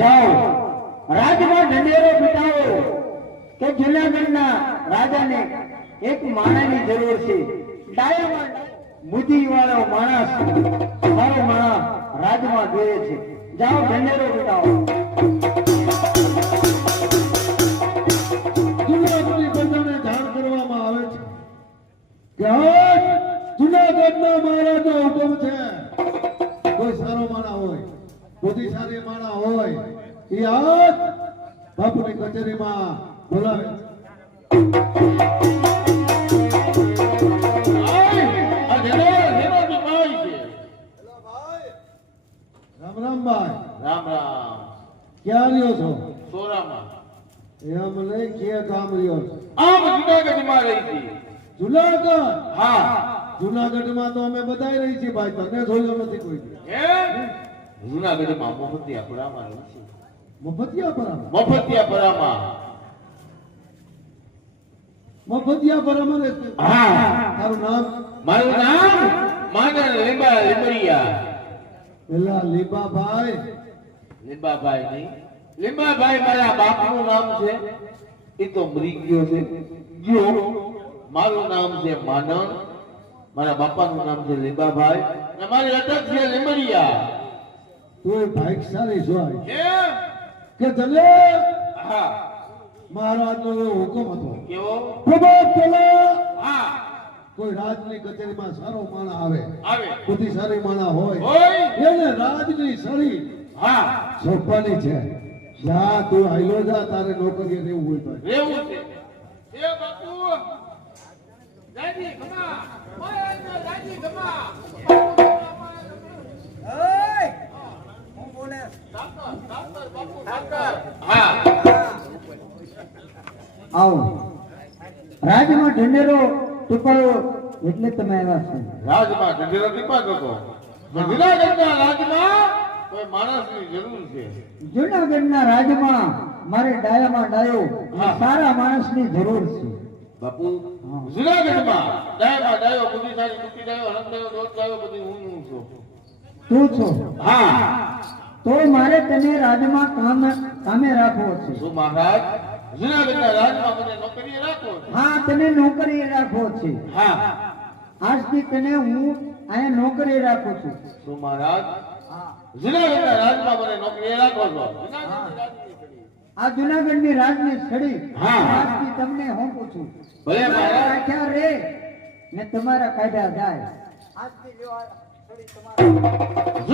જાઓ રાજમાં ઢંઢેરો પીટાવો કે જૂનાગઢના રાજાને એક માણાની જરૂર છે. ડાયામાં બુદ્ધિ વાળો માણસ મારો માણસ રાજમાં જોઈએ છે. જાઓ ઢંઢેરો પીટાવો. જૂનાગઢની પ્રજાને જાણ કરવામાં આવે છે કે આજ જૂનાગઢના મહારાજનો હુકમ છે. કોઈ સારો માણા હોય, બુદ્ધિશાળી માણા હોય, એ આજ બાપુની કચેરીમાં બોલાવે છે. રામ રામ ભાઈ. રામ રામ. ક્યાં રહ્યો છો? સોરામાં. એમ નહીં, કે ગામ રહ્યો છો? આમ જૂનાગઢમાં રહી હતી. જુનાગઢ? હા. જુનાગઢમાં તો અમે બધાય રહી છીએ ભાઈ, તને જોયો નથી કોઈ. જૂનાગઢમાં મફતિયાપરામાં રહી છે. મફતિયાપરામાં? મફતિયાપરામાં. મફતિયાપરામાં રહે છે? હા. તારું નામ? મારું નામ માનર લીંબા લીંબડિયા. પેલા લીંબાભાઈ? લીંબાભાઈ નહીં, લીંબાભાઈ મારા બાપનું નામ છે. એ તો મરી ગયો છે. ગયો. મારું નામ છે માનર, મારા બાપાનું નામ છે લીંબાભાઈ અને મારી અટક છે લીંબડિયા. તું ભાગ્યશાળી છો કેમ? કે તને હા. મહારાજનો એવો હુકમ હતો. કેવો? પ્રભાત પેલા હા. કોઈ રાજની કચેરીમાં સારો માણા આવે, આવે, બુદ્ધિશાળી માણા હોય, હોય, એને રાજની સળી હા સોંપવાની છે. જા તું આયલો જા, તારે નોકરીએ રહેવું હોય તો રહેવું છે. એ બાપુ દાદી ખમા, ઓય દાદી ખમા. ઓય હું બોલે ડાક્ટર બાપુ ડાક્ટર. હા. આવો. રાજમાં ઢંઢેરો ટુકડો એટલે તમે આવ્યા છો. રાજમાં ઢંઢેરો ટીપા હતો. જૂનાગઢના રાજમાં કોઈ માણસની જરૂર છે. જૂનાગઢના રાજમાં મારે ડાયામાં ડાયો હા. સારા માણસની જરૂર છે. બાપુ જૂનાગઢમાં ડાયો ડાયો બુદ્ધિશાળી બુદ્ધિ ડાયો હરમ ડાયો દોડ ડાયો બધી હું છું. તું છો? હા. તો મારે તને રાજમાં કામે રાખવો છે. શું મહારાજ? જૂનાગઢના રાજમાં મને નોકરીએ રાખો છો? હા, તને નોકરી રાખવો છે. હા. આજથી તને હું અહીંયા નોકરી રાખું છું. શું મહારાજ? જૂનાગઢના રાજમાં મને નોકરીએ રાખો છો? આ જૂનાગઢની રાજની છડી હા. આજથી તમને હું પૂછું. ભલે મહારાજ. રાખ્યા રે ને તમારા કાઢ્યા જાય. આજથી જો આ છડી તમારા